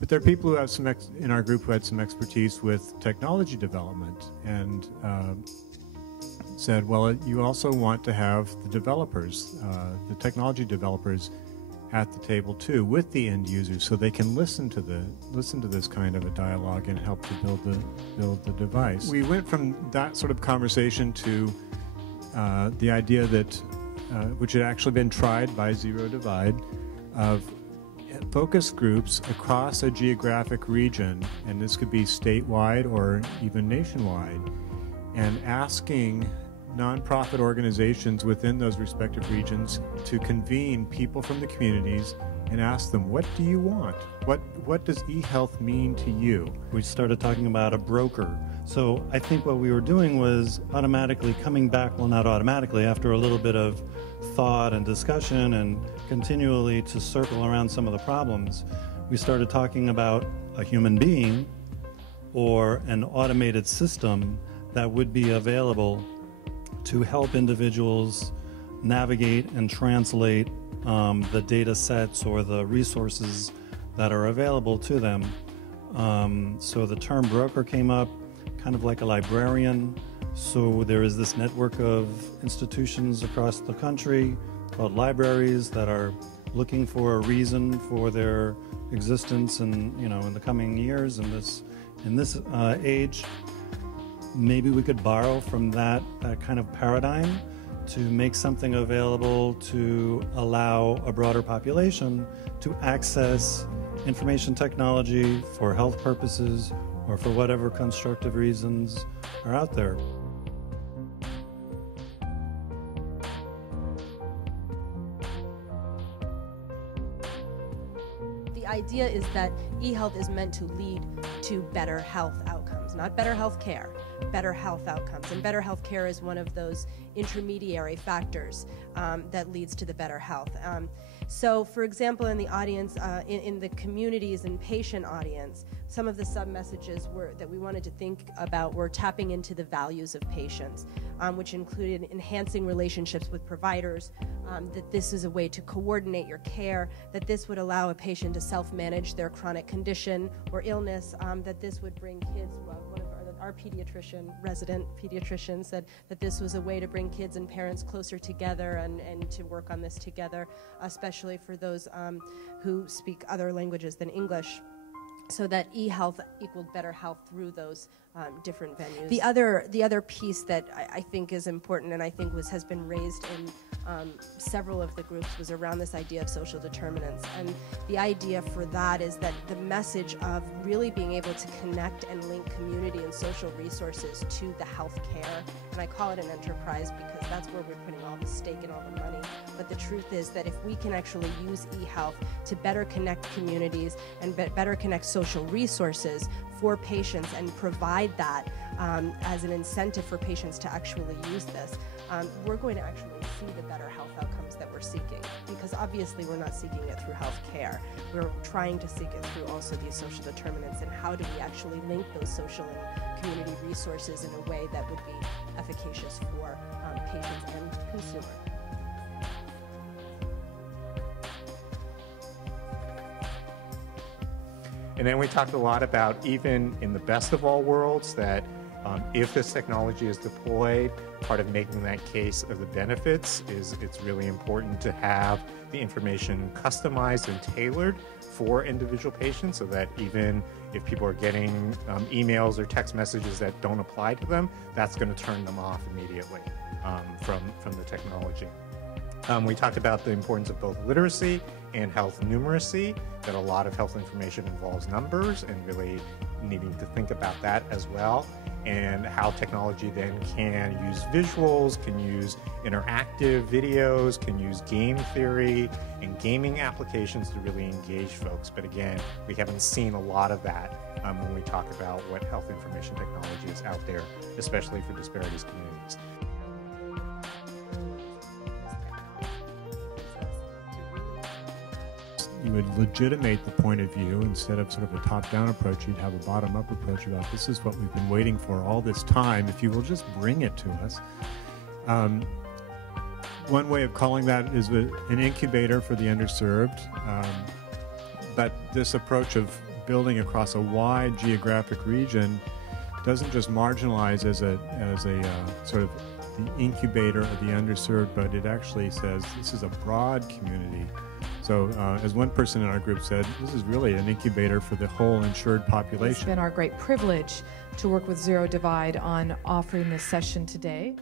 But there are people who have in our group who had some expertise with technology development and said, well, you also want to have the developers, the technology developers at the table too, with the end users, so they can listen to this kind of a dialogue and help to build the device. We went from that sort of conversation to the idea that, which had actually been tried by Zero Divide, of focus groups across a geographic region, and this could be statewide or even nationwide, and asking nonprofit organizations within those respective regions to convene people from the communities and ask them, what do you want? What does eHealth mean to you? We started talking about a broker. So I think what we were doing was automatically coming back, well, not automatically, after a little bit of thought and discussion and continually to circle around some of the problems, we started talking about a human being or an automated system that would be available to help individuals navigate and translate the data sets or the resources that are available to them. So the term broker came up, kind of like a librarian. So there is this network of institutions across the country called libraries that are looking for a reason for their existence, and in the coming years, in this age, maybe we could borrow from that kind of paradigm to make something available to allow a broader population to access information technology for health purposes or for whatever constructive reasons are out there. The idea is that eHealth is meant to lead to better health outcomes, not better health care, better health outcomes. And better health care is one of those intermediary factors that leads to the better health. So, for example, in the audience, in the communities and patient audience, some of the sub-messages that we wanted to think about were tapping into the values of patients, which included enhancing relationships with providers, that this is a way to coordinate your care, that this would allow a patient to self-manage their chronic condition or illness, that this would bring kids, one of our resident pediatrician said that this was a way to bring kids and parents closer together and to work on this together, especially for those who speak other languages than English, so that eHealth equaled better health through those different venues. The other piece that I think is important, and I think has been raised in several of the groups, was around this idea of social determinants. And the idea for that is that the message of really being able to connect and link community and social resources to the health care, and I call it an enterprise because that's where we're putting all the stake and all the money. But the truth is that if we can actually use eHealth to better connect communities and better connect social resources for patients and provide that as an incentive for patients to actually use this, we're going to actually see the better health outcomes that we're seeking. Because obviously we're not seeking it through health care. We're trying to seek it through also these social determinants, and how do we actually link those social and community resources in a way that would be efficacious for patients and consumers. And then we talked a lot about, even in the best of all worlds, that if this technology is deployed, part of making that case of the benefits is it's really important to have the information customized and tailored for individual patients, so that even if people are getting emails or text messages that don't apply to them, that's going to turn them off immediately from the technology. We talked about the importance of both literacy and health numeracy, that a lot of health information involves numbers, and really needing to think about that as well, and how technology then can use visuals, can use interactive videos, can use game theory and gaming applications to really engage folks. But again, we haven't seen a lot of that when we talk about what health information technology is out there, especially for disparities communities. You would legitimate the point of view. Instead of sort of a top-down approach, you'd have a bottom-up approach about, this is what we've been waiting for all this time, if you will just bring it to us. One way of calling that is an incubator for the underserved. But this approach of building across a wide geographic region doesn't just marginalize as a sort of the incubator of the underserved, but it actually says this is a broad community. So as one person in our group said, this is really an incubator for the whole insured population. It's been our great privilege to work with Zero Divide on offering this session today.